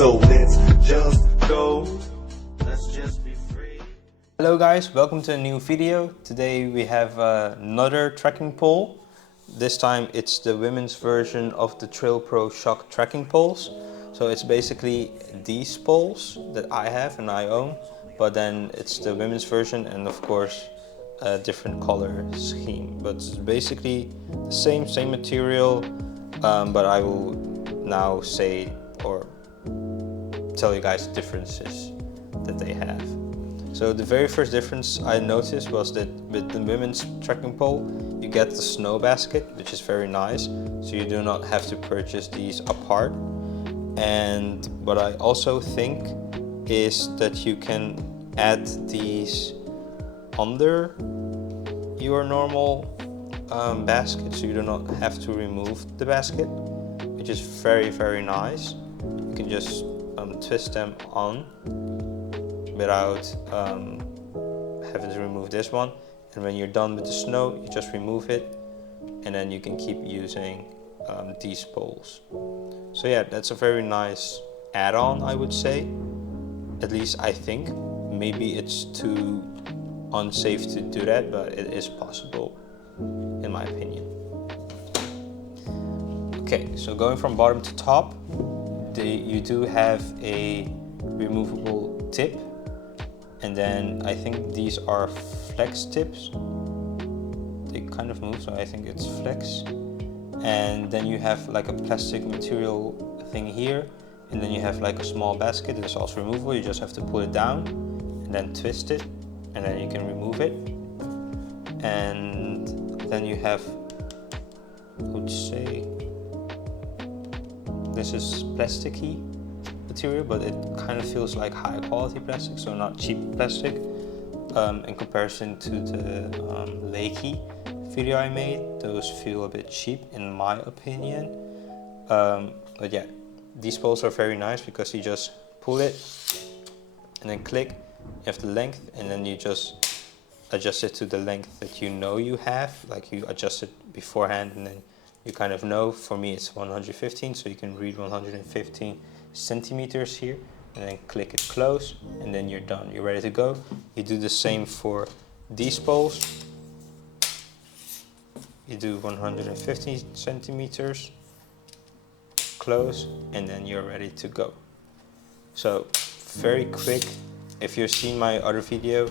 So let's just go. Let's just be free. Hello guys, welcome to a new video. Today we have another trekking pole. This time it's the women's version of the Trail Pro Shock trekking poles. So it's basically these poles that I have and I own, but then it's the women's version and of course a different color scheme. But it's basically the same material, but I will now say or tell you guys the differences that they have. So the very first difference I noticed was that with the women's trekking pole, you get the snow basket, which is very nice. So you do not have to purchase these apart. And what I also think is that you can add these under your normal basket, so you do not have to remove the basket, which is very nice. You can just twist them on without having to remove this one, and when you're done with the snow you just remove it and then you can keep using these poles. So yeah, that's a very nice add-on, I would say. At least I think. Maybe it's too unsafe to do that, but it is possible in my opinion. Okay, so going from bottom to top, you do have a removable tip, and then I think these are flex tips. They kind of move, so I think it's flex. And then you have like a plastic material thing here, and then you have like a small basket that's also removable. You just have to pull it down and then twist it, and then you can remove it. And then you have, I would say, this is plasticky material, but it kind of feels like high quality plastic, so not cheap plastic, in comparison to the Lakey video I made. Those feel a bit cheap in my opinion, but yeah, these poles are very nice because you just pull it and then click, you have the length, and then you just adjust it to the length that you know you have, like you adjust it beforehand and then you kind of know. For me it's 115, so you can read 115 centimeters here, and then click it close, and then you're done, you're ready to go. You do the same for these poles. You do 150 centimeters, close, and then you're ready to go. So very quick. If you've seen my other video,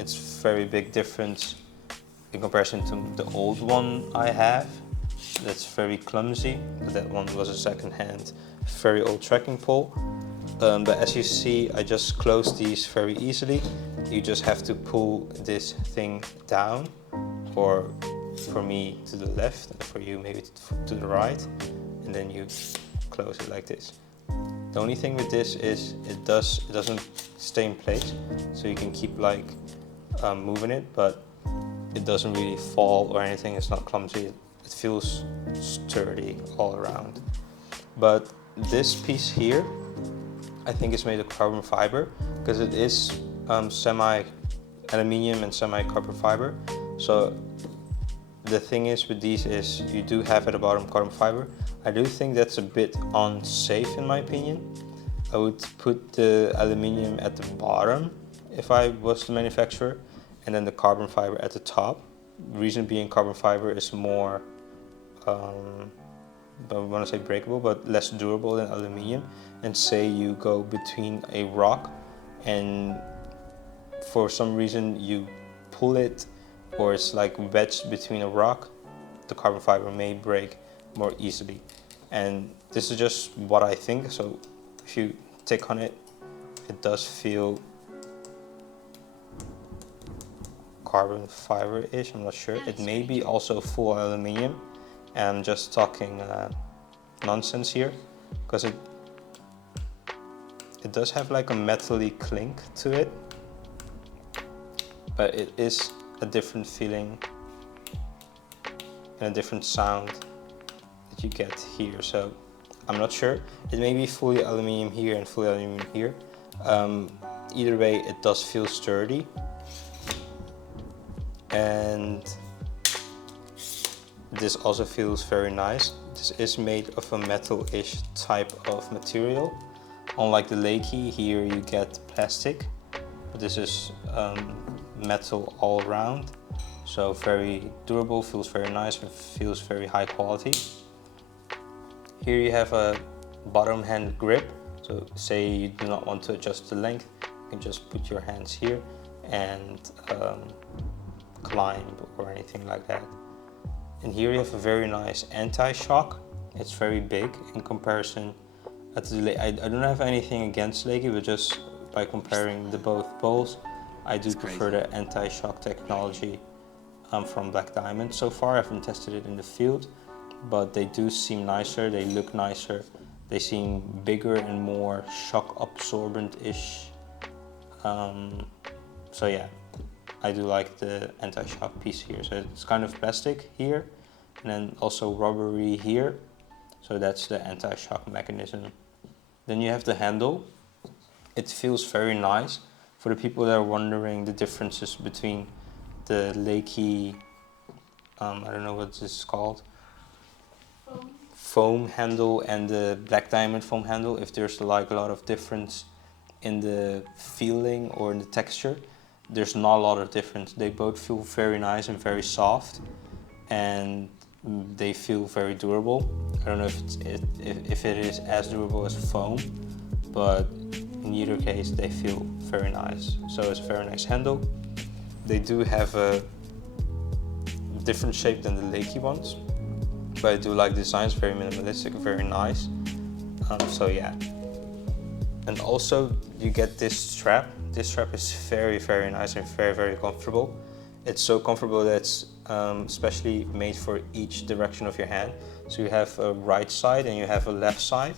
it's very big difference in comparison to the old one I have. That's very clumsy. That one was a second-hand, very old trekking pole. But as you see, I just closed these very easily. You just have to pull this thing down, or for me to the left, and for you maybe to the right, and then you close it like this. The only thing with this is it doesn't stay in place, so you can keep like moving it, but it doesn't really fall or anything. It's not clumsy. It feels sturdy all around. But this piece here, I think is made of carbon fiber, because it is semi-aluminium and semi-carbon fiber. So the thing is with these is you do have at the bottom carbon fiber. I do think that's a bit unsafe in my opinion. I would put the aluminium at the bottom if I was the manufacturer, and then the carbon fiber at the top. Reason being, carbon fiber is more, I want to say breakable, but less durable than aluminium. And say you go between a rock and for some reason you pull it, or it's like wedged between a rock, the carbon fiber may break more easily. And this is just what I think. So if you take on it, it does feel carbon fiber-ish. I'm not sure. It may be also full aluminium, and I'm just talking nonsense here, because it does have like a metally clink to it, but it is a different feeling and a different sound that you get here. So I'm not sure. It may be fully aluminium here and fully aluminium here. Either way, it does feel sturdy. And this also feels very nice. This is made of a metal-ish type of material. Unlike the Lakey, here you get plastic, but this is metal all around. So very durable, feels very nice, and feels very high quality. Here you have a bottom hand grip. So say you do not want to adjust the length, you can just put your hands here and climb or anything like that. And here you have a very nice anti-shock. It's very big in comparison to the Lakey. I don't have anything against Lakey, but just by comparing the both poles, I do prefer the anti-shock technology from Black Diamond. So far I haven't tested it in the field, but they do seem nicer, they look nicer, they seem bigger and more shock absorbent-ish. So yeah, I do like the anti-shock piece here. So it's kind of plastic here, and then also rubbery here. So that's the anti-shock mechanism. Then you have the handle. It feels very nice. For the people that are wondering the differences between the Lakey, I don't know what this is called, foam handle and the Black Diamond foam handle, if there's like a lot of difference in the feeling or in the texture, there's not a lot of difference. They both feel very nice and very soft, and they feel very durable. I don't know if it is as durable as foam, but in either case they feel very nice. So it's a very nice handle. They do have a different shape than the Lakey ones, but I do like the design. It's very minimalistic, very nice. So yeah. And also you get this strap. This strap is very, very nice and very, very comfortable. It's so comfortable that it's especially made for each direction of your hand. So you have a right side and you have a left side.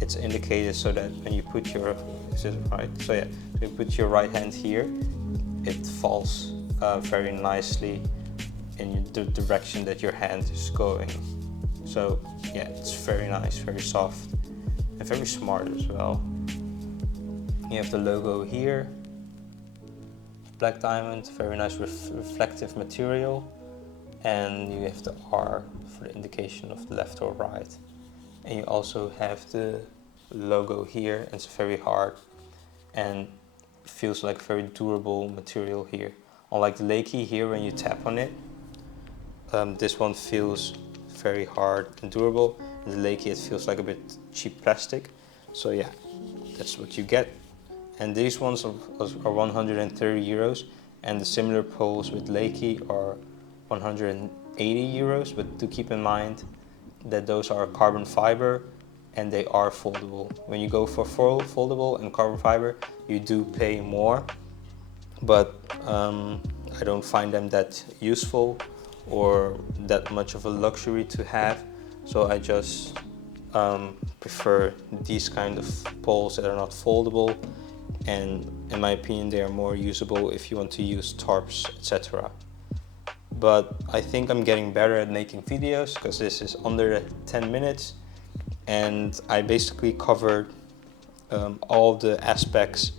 It's indicated so that when you put your, is it right? So yeah, so you put your right hand here, it falls very nicely in the direction that your hand is going. So yeah, it's very nice, very soft, and very smart as well. You have the logo here, Black Diamond, very nice reflective material, and you have the R for the indication of the left or right. And you also have the logo here, and it's very hard and feels like very durable material here. Unlike the Lakey here, when you tap on it, this one feels very hard and durable. In the Lakey it feels like a bit cheap plastic. So yeah, that's what you get. And these ones are 130 euros, and the similar poles with Lakey are 180 euros, but do keep in mind that those are carbon fiber and they are foldable. When you go for foldable and carbon fiber, you do pay more, but I don't find them that useful or that much of a luxury to have. So I just prefer these kind of poles that are not foldable, and in my opinion they are more usable if you want to use tarps, etc. But I think I'm getting better at making videos because this is under 10 minutes and I basically covered all the aspects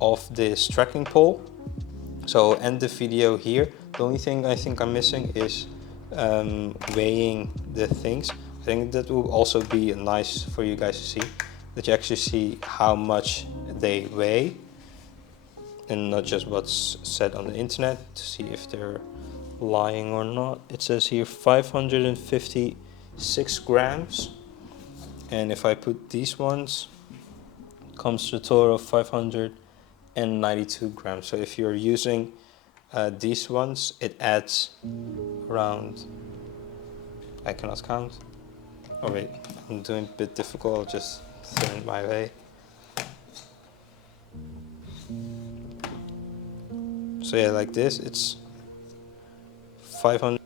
of this trekking pole. So I'll end the video here. The only thing I think I'm missing is weighing the things. I think that will also be nice for you guys to see, that you actually see how much they weigh and not just what's said on the internet, to see if they're lying or not. It says here 556 grams, and if I put these ones, it comes to a total of 592 grams. So if you're using these ones, it adds around, I cannot count. Oh wait, I'm doing a bit difficult, I'll just throw it my way. So yeah, like this, it's 500.